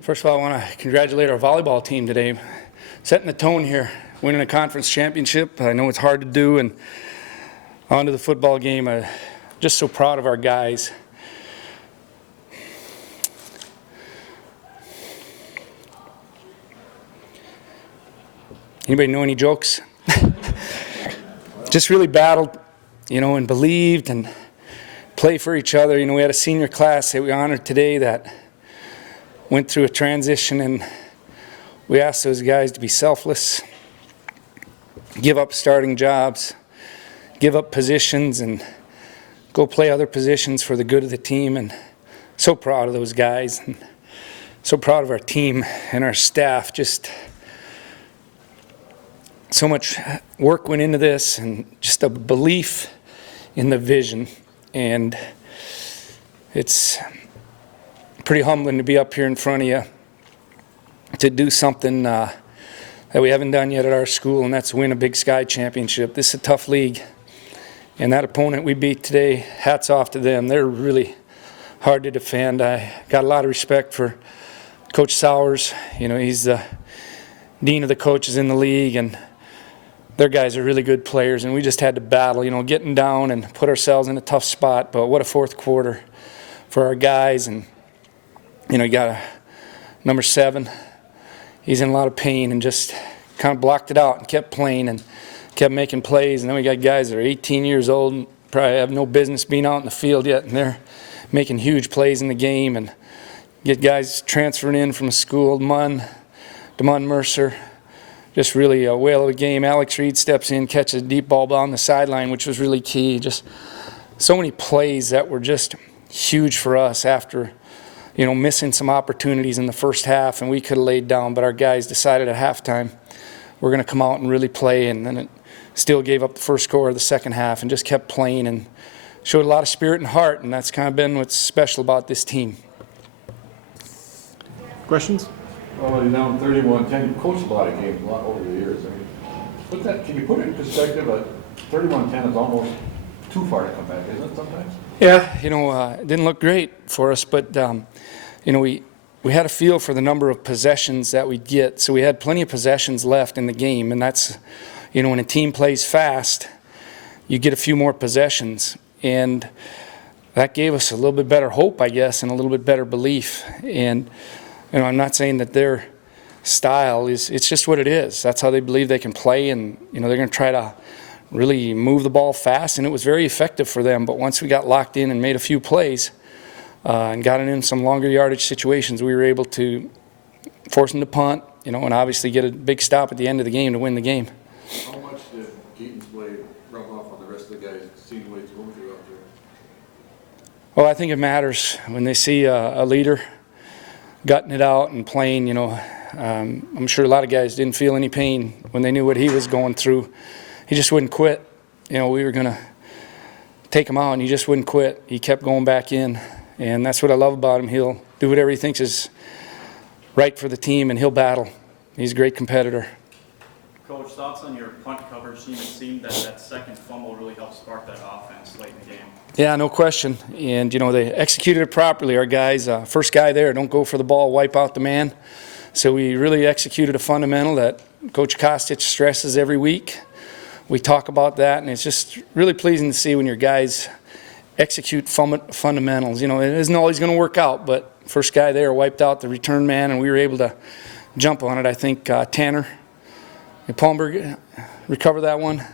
First of all, I want to congratulate our volleyball team today. Setting the tone here, winning a conference championship. I know it's hard to do, and on to the football game. I'm just so proud of our guys. Anybody know any jokes? Just really battled, and believed and played for each other. We had a senior class that we honored today that went through a transition, and we asked those guys to be selfless, give up starting jobs, give up positions, and go play other positions for the good of the team. And so proud of those guys, and so proud of our team and our staff. Just so much work went into this, and just a belief in the vision. And it's pretty humbling to be up here in front of you to do something that we haven't done yet at our school, and that's win a Big Sky championship. This is a tough league, and that opponent we beat today, hats off to them. They're really hard to defend. I got a lot of respect for Coach Sowers. He's the dean of the coaches in the league, and their guys are really good players, and we just had to battle, getting down and put ourselves in a tough spot. But what a fourth quarter for our guys. And you got a number 7. He's in a lot of pain, and just kind of blocked it out and kept playing and kept making plays. And then we got guys that are 18 years old and probably have no business being out in the field yet, and they're making huge plays in the game. And get guys transferring in from school, Demond Mercer. Just really a whale of a game. Alex Reed steps in, catches a deep ball down the sideline, which was really key. Just so many plays that were just huge for us after, missing some opportunities in the first half, and we could have laid down. But our guys decided at halftime we're going to come out and really play, and then it still gave up the first score of the second half and just kept playing and showed a lot of spirit and heart, and that's kind of been what's special about this team. Questions? Well, you're down 31-10. You've coached a lot of games, a lot over the years. Can you put it in perspective? 31-10 is almost too far to come back, isn't it, sometimes? Yeah, it didn't look great for us, but, we had a feel for the number of possessions that we'd get. So we had plenty of possessions left in the game, and that's, when a team plays fast, you get a few more possessions. And that gave us a little bit better hope, I guess, and a little bit better belief. And I'm not saying that their style it's just what it is. That's how they believe they can play, and they're going to try to really move the ball fast, and it was very effective for them. But once we got locked in and made a few plays and got in some longer yardage situations, we were able to force them to punt, and obviously get a big stop at the end of the game to win the game. How much did Keaton's play rub off on the rest of the guys? It seemed the way it's going through out there. Well, I think it matters when they see a leader gutting it out and playing. I'm sure a lot of guys didn't feel any pain when they knew what he was going through. He just wouldn't quit. We were going to take him out, and he just wouldn't quit. He kept going back in, and that's what I love about him. He'll do whatever he thinks is right for the team, and he'll battle. He's a great competitor. Coach, thoughts on your punt coverage team? It seemed that second fumble really helped spark that offense late in the game. Yeah, no question. And, they executed it properly. Our guys, first guy there, don't go for the ball, wipe out the man. So we really executed a fundamental that Coach Kostic stresses every week. We talk about that, and it's just really pleasing to see when your guys execute fundamentals. It isn't always going to work out, but first guy there wiped out the return man, and we were able to jump on it. I think Tanner Palmberg recovered that one.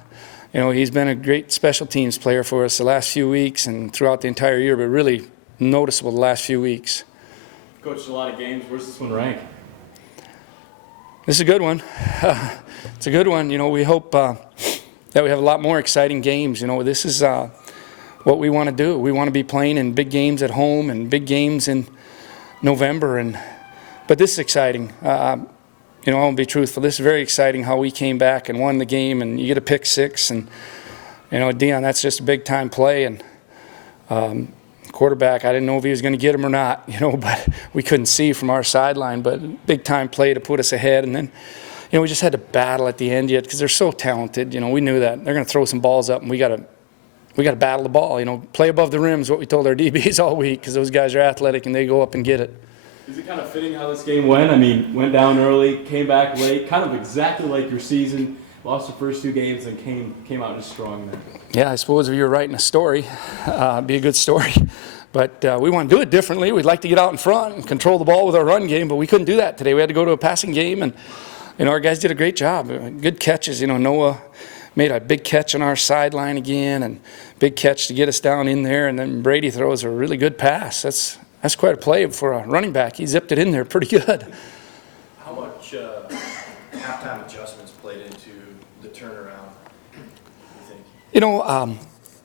He's been a great special teams player for us the last few weeks and throughout the entire year, but really noticeable the last few weeks. Coached a lot of games. Where's this one rank? This is a good one. It's a good one. We hope that we have a lot more exciting games. This is what we want to do. We want to be playing in big games at home and big games in November. But this is exciting. I won't be truthful. This is very exciting how we came back and won the game, and you get a pick 6, and Dion, that's just a big time play. And quarterback, I didn't know if he was going to get him or not, but we couldn't see from our sideline. But big time play to put us ahead, and then we just had to battle at the end yet because they're so talented. We knew that they're going to throw some balls up, and we got to battle the ball. Play above the rim is what we told our DBs all week because those guys are athletic and they go up and get it. Is it kind of fitting how this game went? I mean, went down early, came back late, kind of exactly like your season. Lost the first 2 games and came out just strong there. Yeah, I suppose if you were writing a story, it'd be a good story. But we want to do it differently. We'd like to get out in front and control the ball with our run game, but we couldn't do that today. We had to go to a passing game, and our guys did a great job. Good catches. Noah made a big catch on our sideline again, and big catch to get us down in there, and then Brady throws a really good pass. That's quite a play for a running back. He zipped it in there pretty good. How much halftime adjustments played into the turnaround, you think?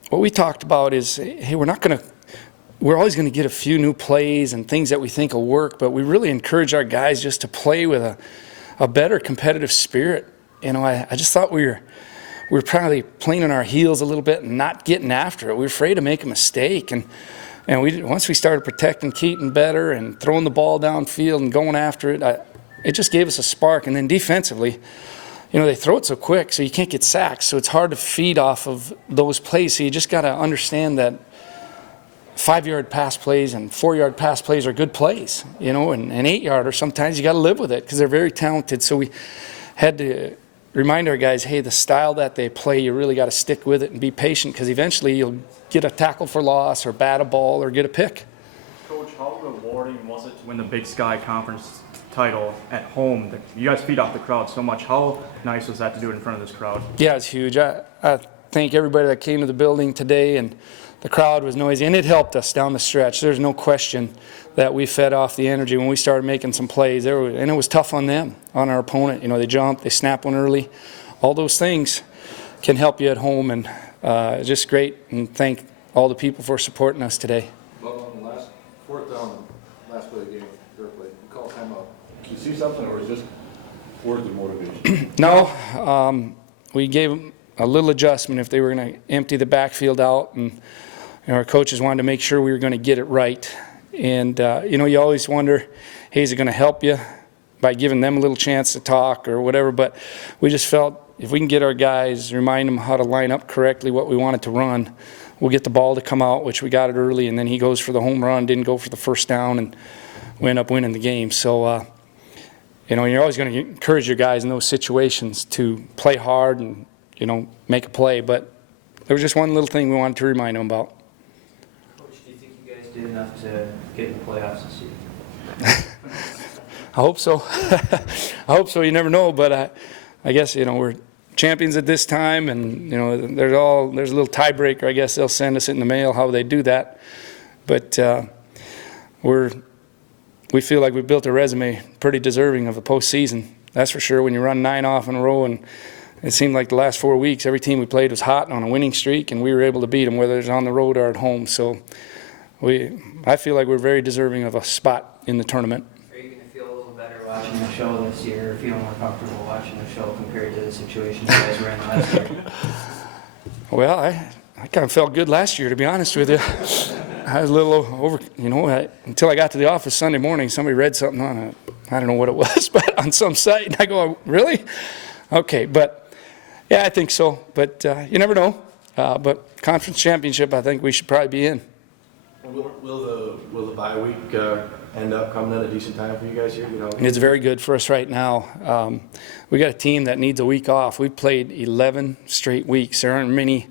What we talked about is, hey, we're always going to get a few new plays and things that we think will work, but we really encourage our guys just to play with a better competitive spirit. I just thought we were probably playing on our heels a little bit and not getting after it. We were afraid to make a mistake, and once we started protecting Keaton better and throwing the ball downfield and going after it, it just gave us a spark. And then defensively, they throw it so quick, so you can't get sacks. So it's hard to feed off of those plays. So you just got to understand that 5-yard pass plays and 4-yard pass plays are good plays, and 8-yard, or sometimes you got to live with it because they're very talented. So we had to remind our guys, hey, the style that they play, you really got to stick with it and be patient, because eventually you'll get a tackle for loss or bat a ball or get a pick. Coach, how rewarding was it to win the Big Sky Conference title at home? You guys feed off the crowd so much. How nice was that to do it in front of this crowd? Yeah, it's huge. I thank everybody that came to the building today, and the crowd was noisy, and it helped us down the stretch. There's no question that we fed off the energy when we started making some plays. And it was tough on them, on our opponent. They jumped, they snapped one early. All those things can help you at home, and just great. And thank all the people for supporting us today. Well, on the last 4th down, last play of the game, your play, you call timeout. Did you see something, or was it just words of motivation? No, we gave them a little adjustment if they were going to empty the backfield out, and our coaches wanted to make sure we were going to get it right. And, you always wonder, hey, is it going to help you by giving them a little chance to talk or whatever? But we just felt if we can get our guys, remind them how to line up correctly, what we wanted to run, we'll get the ball to come out, which we got it early, and then he goes for the home run, didn't go for the first down, and we end up winning the game. So, you're always going to encourage your guys in those situations to play hard and, make a play. But there was just one little thing we wanted to remind them about. Coach, do you think you guys did enough to get in the playoffs this year? I hope so. I hope so. You never know, but I guess we're champions at this time, and there's a little tiebreaker. I guess they'll send us it in the mail how they do that, but we feel like we built a resume pretty deserving of a postseason. That's for sure. When you run 9 off in a row, and it seemed like the last 4 weeks, every team we played was hot on a winning streak, and we were able to beat them, whether it's on the road or at home. So I feel like we're very deserving of a spot in the tournament. Are you going to feel a little better watching the show this year, or feel more comfortable watching the show compared to the situation you guys were in last year? Well, I kind of felt good last year, to be honest with you. I was a little over, until I got to the office Sunday morning, somebody read something on it. I don't know what it was, but on some site, and I go, really? Okay, but yeah, I think so, but you never know. But conference championship, I think we should probably be in. Will the bye week end up coming at a decent time for you guys here? It's very good for us right now. We got a team that needs a week off. We've played 11 straight weeks. There aren't many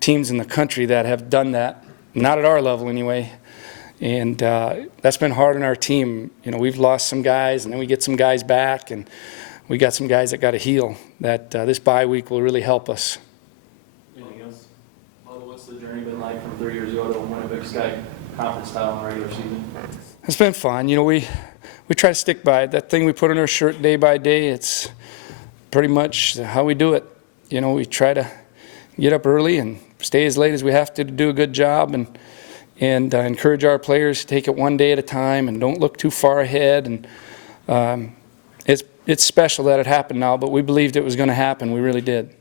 teams in the country that have done that, not at our level anyway. And that's been hard on our team. We've lost some guys, and then we get some guys back, and we got some guys that got to heal. That this bye week will really help us. Anything else? What's the journey been like from 3 years ago to win a Big Sky Conference title in the regular season? It's been fun. We try to stick by it. That thing we put on our shirt day by day, it's pretty much how we do it. We try to get up early and stay as late as we have to do a good job, and encourage our players to take it one day at a time and don't look too far ahead. And it's special that it happened now, but we believed it was going to happen. We really did.